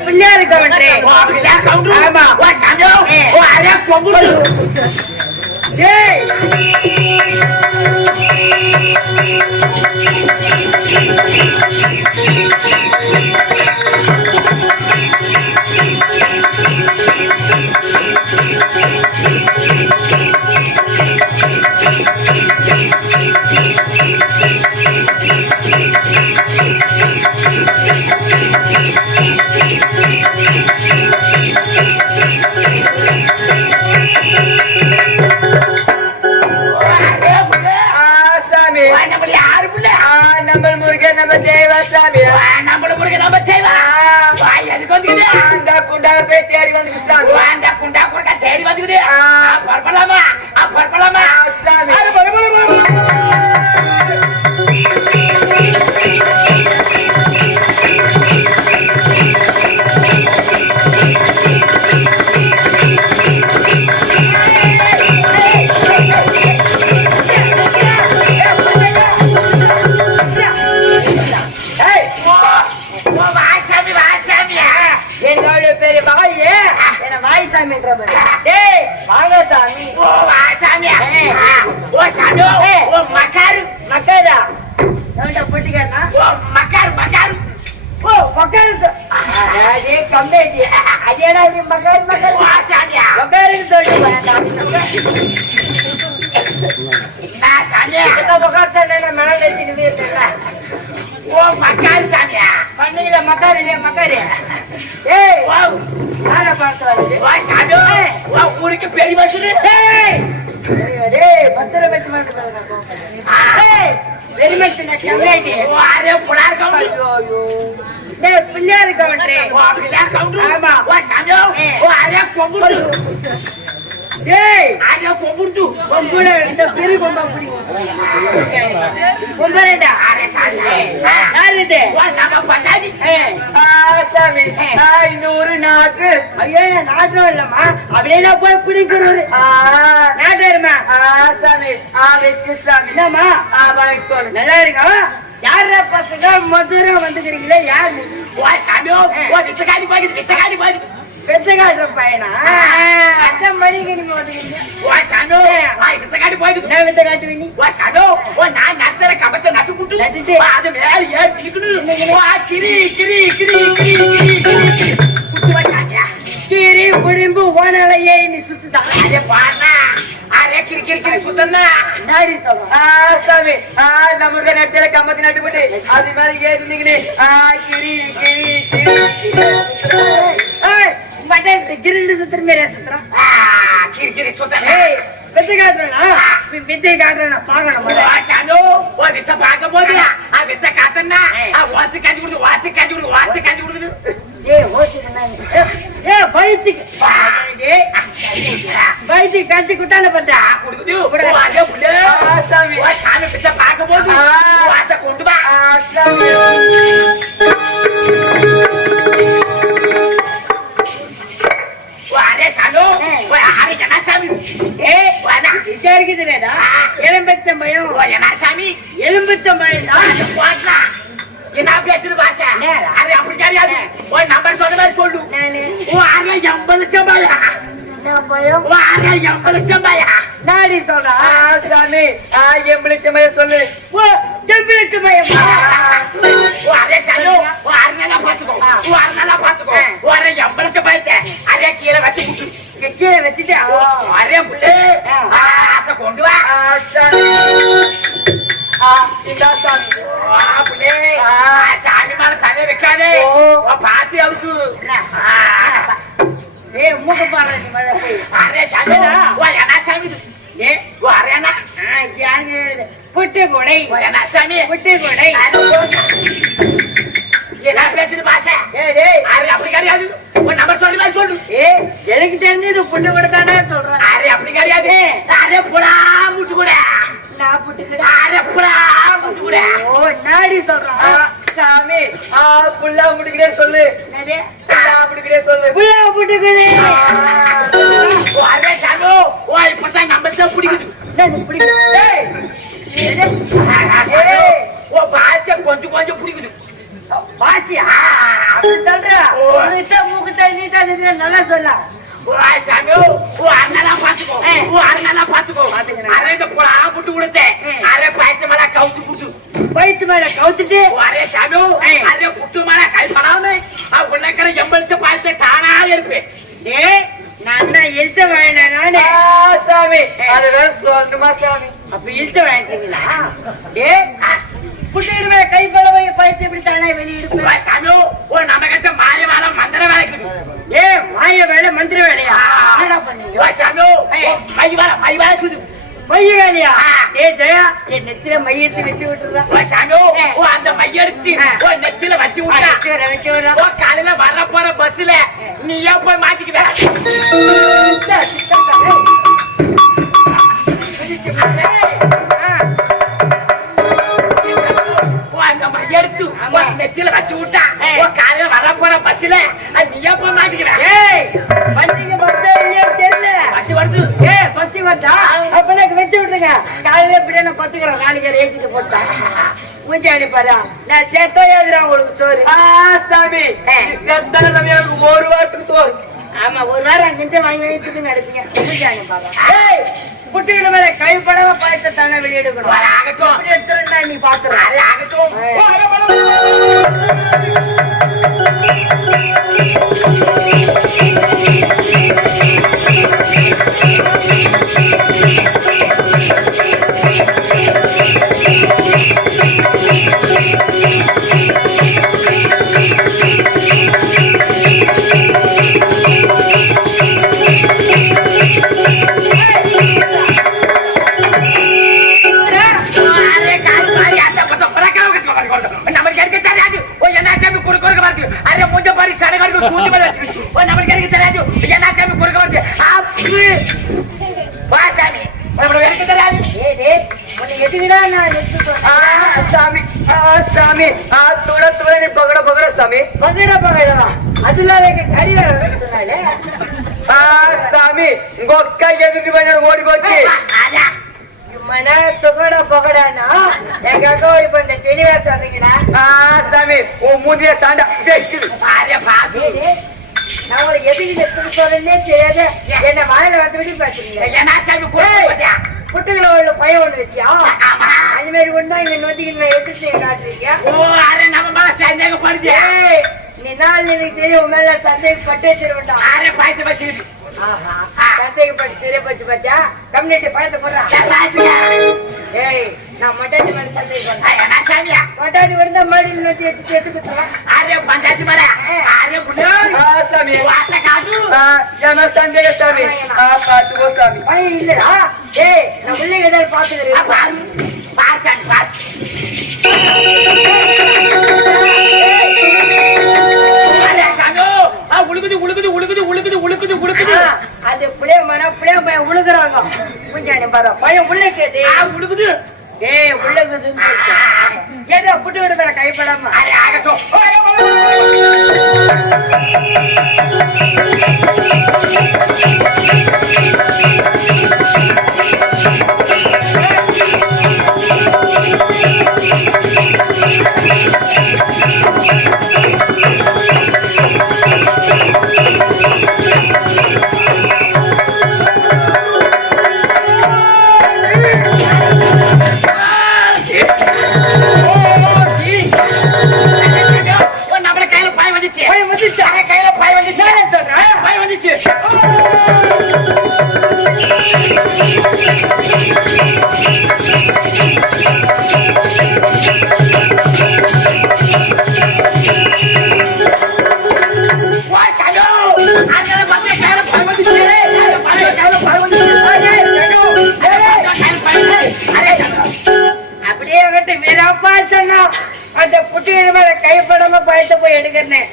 பிள்ளையார் கவுண்டரே. ஆமா. அரே கொம்புடு டேய் ஓ மக்கள்னு சொல்லிட்டு வேண்டாம் நான் சாமியா இந்த மக்கள் சண்டையில மேல வச்சுக்கிட்டே இருக்கல ஓ மக்காரு இல்லையா மக்கள் ஏய் ஓ. யாரை வருது ஓ சாமியோ. ஓ ஊருக்கு பெரிய மசூரு ஏய். டேய் பத்திர பத்தி மாட்டேன் ஏய் வெறிமத்தின கம்பேட்டி ஓ அரே புடார் கவுண்டர் ஐயோ டேய் பிள்ளையார் கவுண்டரே ஓ பிள்ளையார் கவுண்டர் ஆமா. ஓ அரே கொம்புடு டேய் அரே கொம்புடு கொம்புல இந்த பெரிய கொம்பா பிடிக்கும் கொம்பரேடா அரே சாமியா யார் இது? ஓ நம்ம பண்டாடி ஏய், ஆ, சாமி. ஆ, இன்னொரு நாட்டு ஐயோ நாட்டம் இல்லம்மா. அப்படியே போய் பிடிக்கிறது நாட்டாருமா சாமி. ஆ சாமி. என்னம்மா? ஆ வணக்கம் சொல்லு நல்லா இருக்கா? யார பசங்க? மதுரை வந்துக்கிறீங்களே யார்? ஓ சாமியோ. ஓ வித்தகாடி போகுது வித்தகாடி போகுது பெத்தகாட்டுற பையனா? அட்டம் மணிக்கு நீங்க வந்துக்கிறீங்க ஓ சாமியோ ஆ வித்தகாடி போகுது என்ன வித்த காட்டுவீங்க ஓ சாமியோ ஓ நான் நத்தர கபத்த நட்டு புட்டு நட்டுட்டு. அது மேல ஏறி பிடிக்கணும் ஓ ஆ, கிரி கிரி கிரி கிரி கிரி கிரி சுத்து வா சாமியா கீரி குடிம்பு ஓனால ஏறி நீ சுத்துதான் அரே பானா அரே கிரி கிரி கிரி சுத்தன்னா நாடி சொல்றோம் ஆ சாமி. ஆ நம்மளுக்கு நட்டில கம்மத்தி நட்டு போட்டு அது மேல ஏறி நின்னு ஆ கிரி கிரி கிரி. ஏய் மட்டன் கிரிண்டு சுத்துற மேலே சுத்துறான் ஆ கிரி கிரி சுத்தன்னா ஏய் வித்தை காட்டுறா வித்தை காட்டுறா பாக்கணும் ஓ சாமியோ ஓ வித்த பார்க்க போது ஆ. வித்த காத்தன்னா ஆ. வாத்து காஞ்சி கொடுது வாத்து காஞ்சி கொடுது வாத்து காஞ்சி கொடுது ஏய் ஓசிக்கண்ணா ஏ பயத்துக்கு ஓ அரே எண்பது லட்சம் பாயா நாடி சொல்றா. சாமி. ஆ எம்பளிச்ச பயம் சொல்லு. ஓ செம்பிளிச்ச பயம் ஓ அரே சாமியோ ஓ அரே நல்லா பாத்துக்கோ அரே நல்லா பாத்துக்கோ ஓ அரே எண்பது லட்சம் பாயத்தை அரே கீழே வச்சு குட்டு கீழே வச்சுட்டு அரே புள்ளே. அத கொண்டு வா. ஆ சாமி. சாமி. புள்ளே. சாமி மேல தலை வைக்காதே. பாத்தி ஆ. ஏய் மூக்க பாரு நீ மத போய் அரே சாமி ஓ என்ன சாமி? ஏ ஓ அரே அண்ணா. ஆ யாரு புட்டு கொடை. ஓ என்ன சாமி. புட்டு கொடை. என்ன பேசுது பாஷா ஏய் டேய் அரே அப்படி கிடையாது. ஒரு நம்பர் சொல்லி மாதிரி சொல்லு. ஏய் எனக்கு தெரிஞ்சது புட்டு கொடை தானே சொல்றேன் அரே அப்படி கிடையாது. அரே புடா முட்டு கூட. நான் புட்டு கொடை. அரே புடா முட்டு கூட. ஓ நாடி சொல்றான்? சாமி. ஆ புள்ளா முடிக்கிறே சொல்லு. புள்ளா முடிக்கிறே சொல்லு. கொடை ஓ அரே சாமி. ஓ இப்பதான் நம்பர் தான் பிடிக்குது. ஏய், ஓ பா கொஞ்சம் கொஞ்சம் பிடிக்குது. பாசியா அப்படி சொல்ற. மூக்கு தண்ணி தகுதியில நல்லா சொல்ல ஓ சாமி. ஓ அண்ணெல்லாம் பாத்துக்கோ ஓ அண்ணெல்லாம் பாத்துக்கோ. அரே இந்த புலா புட்டு கொடுத்தேன். ம். அரே பாய்ச்ச மேல கவுச்சு புட்டு வயிற்று மேல கவுத்துட்டு. அரே சாமி. அரே புட்டு மேல கை படாம உள்ளக்கிற எம்பளிச்ச பாய்ச்ச தானா இருப்பேன் டேய் நான் இழுச்ச வேண்டாம் நானே. சாமி அதுதான் சொந்தமா சாமி. அப்ப இழுச்ச வேண்டீங்களா டேய் குட்டிகள் மேல கை பழவை பயிற்சி இப்படி தானே வெளியிடுப்பேன் ஓ சாமி ஓ நம்ம கிட்ட மாய வேலை மந்திர வேலைக்குது ஏ மாய வேலை மந்திர வேலையா? என்னடா பண்ணீங்க? சாமி மை வேலை மை வேலை சுது மைய வேலையா. ஏ ஜெயா என் நெத்தில மையத்தை வச்சு விட்டுறா சாமி ஓ அந்த மையெடுத்து ஆ. ஓ நெத்தில வச்சு விட்டா வச்சு விடுறா. ஓ காலையில வர போற பஸ்ல நீ ஏன் போய் மாட்டிக்குவ. நெத்தில வச்சு விட்டா. காலையில வர போற பஸ்ல நீ ஏன் போய் மாட்டிக்குவ அப்ப எனக்கு வச்சு விட்டுருங்க. காலையில இப்படியே நான் பத்துக்கிறேன். நாளைக்கு ஏத்திட்டு போட்டேன். மூஞ்சி அடிப்பாரா நான் செத்தோ உங்களுக்கு சோறு? சாமி. செத்தா எனக்கு ஒரு வாரத்துக்கு சோறு? ஆமா ஒரு வாரம் அங்கிருந்து வாங்கி வாங்கிட்டு நடப்பீங்க. மூஞ்சி அடிப்பாரா குட்டிகளை மேல கைப்படவ பயத்தை தானே வெளியிடுக்கணும்? வர ஆகட்டும். அப்படி எடுத்துருந்தா நீ பாத்துற அது ஆகட்டும். வா சாமி. உனக்கு எடுக்க தெரியாது சாமி. சாமி. ஆ துட துட நீ பகட பகட சாமி. பகடா பகடா அதுல எனக்கு கறி ஆ சாமி. நான் உங்களுக்கு எதுக்கு எடுத்து சொல்றேன்னே தெரியாது. என்ன வாயில குறுக்க போட்டியா? குட்டுகளை உள்ள பையன் ஒண்ணு வச்சியா? அது மாதிரி ஒண்ணு தான் இங்க நொத்திக்கிட்டு எடுத்துட்டு காட்டுறீங்க? ஓ அரே நம்ம சந்தேகப்படுது நீ நாள் எனக்கு தெரியும் மேல சந்தேகப்பட்டே திருவண்டா அரே பாய்த்து பசி ஆஹா சந்தேகப்பட்டு பச்சு பாத்தியா? கம்யூனிட்டி பழத்தை போடுறான் ஏய் நான் சந்தேகப்பட்டேன் என்ன சாமியா? மட்டாடி விழுந்தா மாடியில் நொத்தி எடுத்து எடுத்துக்கிட்டேன் அரே பஞ்சாயத்து மேல. அரே புண்ணு ஆ சாமி. வாட்ட காட்டு ஆ என்ன சந்தேக சாமி? ஆ. பாத்துக்கோ சாமி. பையன் இல்லடா ஏய் நான் உள்ளே ஏதாவது பாத்துக்கிறேன் பாரு. பாரு சாமி பாரு. அரே சாமி. ஆ உழுகுது உழுகுது உழுகுது உழுகுது உழுகுது உழுகுது. அது புளிய மரம் புளிய பையன் உழுகுறாங்க பையன் உள்ள கேது ஆ உழுகுது. ஏய் சொல்லிட்டு ஏதோ புட்டு விட மேல கைப்படாம ஆகட்டும். எடுக்கிறேன்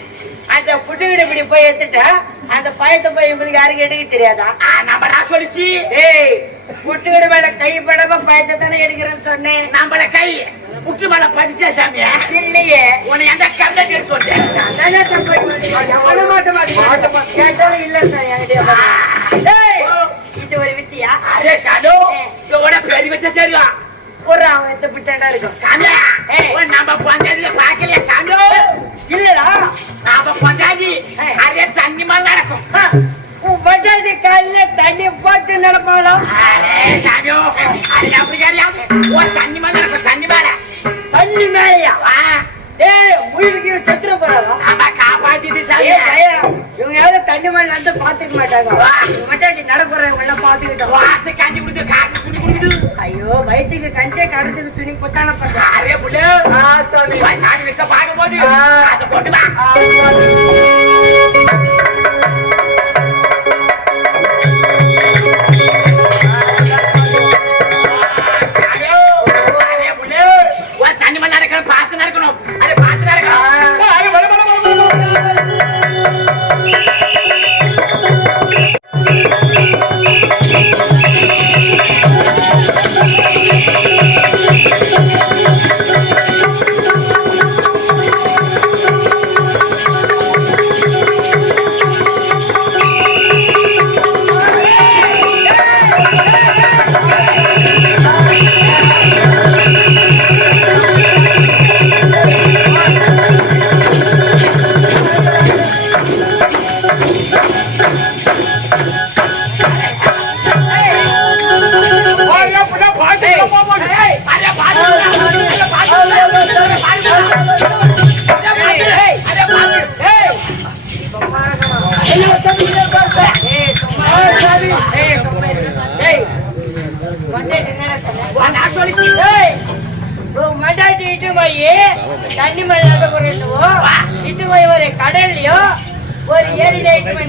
அந்த புட்டு வீடு இப்படி போய் எடுத்துட்டா அந்த பயத்தை போய் உங்களுக்கு யாருக்கு எடுக்க தெரியாதா? ஆ நம்ம நான் சொல்லிச்சு ஏய் புட்டு வீடு மேல கைப்படாம பயத்தை தானே எடுக்கிறேன்னு சொன்னேன். நம்மள கை புட்டு மேல படிச்சா சாமி இல்லையே. உன்னை எந்த எடுத்து சொன்னேன். மாட்டேன். கேட்டாலும் இல்ல இது ஒரு வித்தியா? அரே சாமி இதோட பெரிய வச்ச தெரியும்? ஒரு அவன் எத்த பிட்டாண்டா இருக்கும் சாமி இல்லடா. நாம பொண்டாட்டி அதே தண்ணி மேல நடக்கும். உன் பொண்டாட்டி காலில தண்ணி போட்டு நடப்பாளோ? தண்ணி மேல நடக்கும் தண்ணி மேல. தண்ணி மேலயா? டேய் முழுகி செத்துற போறாங்க நம்ம காப்பாத்திட்டு சாமி. ஏய் இவங்க யாரும் தண்ணி மேல வந்து பாத்துக்க மாட்டாங்க. வா. மட்டாட்டி நடக்கிறவங்க எல்லாம் பாத்துக்கிட்டோம் வாத்து காஞ்சி கொடுத்து காட்டு துணி கொடுக்குது. ஐயோ வயிற்றுக்கு கஞ்சே கடத்துக்கு துணி கொத்தான பண்றாங்க அரே புள்ள. சாமி சாமி வைக்க பார்க்கும்போது ஆ. அதை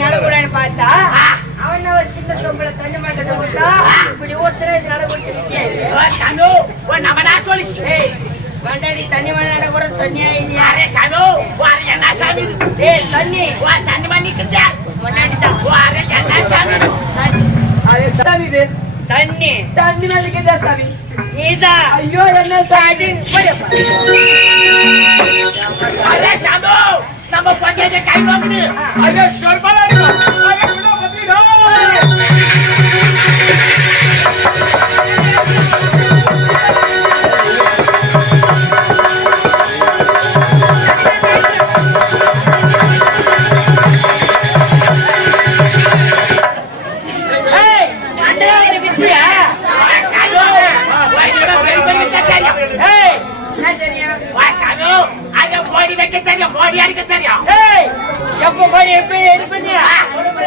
நடக்கூடாதுன்னு பார்த்தா அவன் ஒரு சின்ன சொம்பளை தண்ணி மேல விட்டா இப்படி ஒருத்தர நடக்கூட்டு வா, நம்ம நான் சொல்லிச்சு. மண்டாட்டி தண்ணி மேல நடக்கிற சொன்னியா இல்லையா? அரே, சாமி, வா, அரே, என்ன சாமி இது? ஏய் தண்ணி. வா, தண்ணி மேல நிக்குது. மண்டாட்டி தான் வா, அரே, என்ன சாமி இது? தண்ணி அது சாமி இது. தண்ணி. தண்ணி மேல இருக்குதா சாமி நீதான் ஐயோ என்ன சாமி அரே, சாமி, நம்ம பஞ்சாயத்து கை வாங்குது. ஐயோ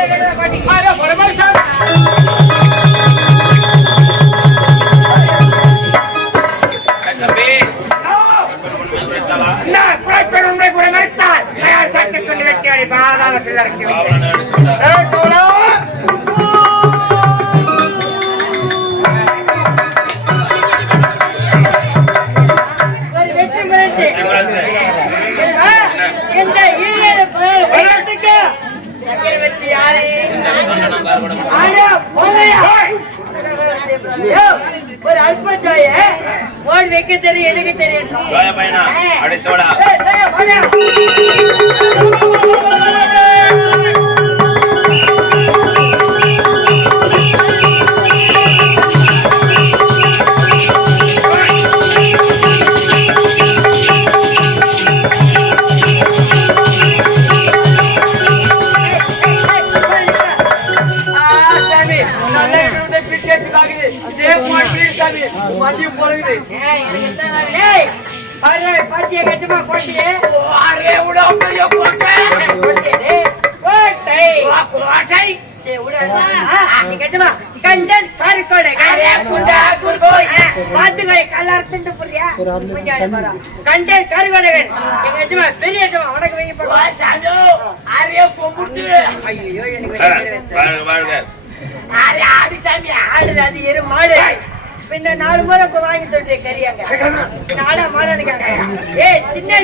அரே, போடு, போடு, சாமி. ஒரு அல்பத்தாய ஓடி வைக்க தெரியும் எடுக்க தெரியும் ஜோயா பையனா, அடுத்தோடா. கட்டுமா கோட்டையே அரே, விட பெரிய கோட்டை. கண்டன் காரிக்கோடை குண்டா, குறுக்கோய். பாத்துக்கோ கல்லார்த்துட்டு புரியா. கண்டன் காரிக்கோடைகள் எங்க எஜமா பெரிய உனக்கு அரே. ஐயோ எனக்கு ஆடி சாமி, ஆடு அது எரு மாடு. பின்ன நாலு முறை இப்ப வாங்கி சொல்லிட்டு கறியாங்க. நாடா மாடானுக்காங்க ஏய் சின்ன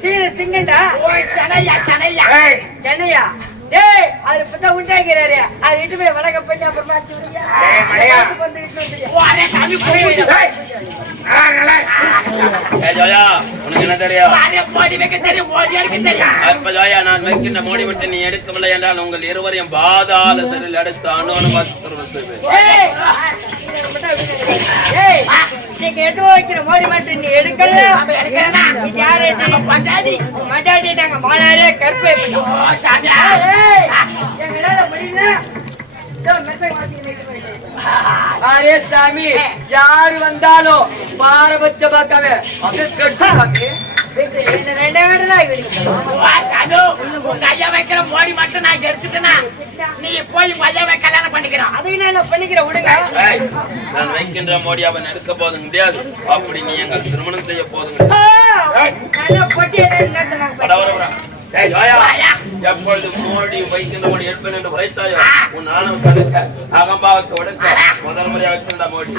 சீர சிங்கண்டா. ஓ, சனையா, சனையா. ஏய், அது இப்பதான் உண்டாக்கிறாரு அது இட்டு போய் வணக்கம் பண்ணி அப்புறமா. ஏ மூடி விட்டு நீ எடுக்கவில்லை என்றால் உங்கள் இருவரையும் பாதாள அணுவாக்குவது ஏய் ஏய் நீங்க எட்டு வைக்கிற மோடி மட்டும் நீ எடுக்கல யாரு நம்ம பஞ்சாயத்து. மாலாரே கற்பை எங்களால முடியல அரே சாமி யாரு வந்தாலும் பாரபட்சமாக்காம அப்படியே உங்க ஐயா வைக்கிற மோடி மட்டும் நான் நீ போய் உங்க வைக்கல பண்ணிக்கிறான். அதையும் நான் என்ன பண்ணிக்கிறேன்? விடுங்க. ஏய், நான் வைக்கின்ற மோடி அவன் எடுக்க போது முடியாது. அப்படி நீ எங்கள் திருமணம் செய்ய போதும். எப்பொழுது மோடி வைக்கின்ற மோடி எடுப்பேன் என்று உரைத்தாயோ? உன் ஆணவம் கடைச அகம்பாவத்தை முதல் முறையாக வைக்கின்ற மோடி.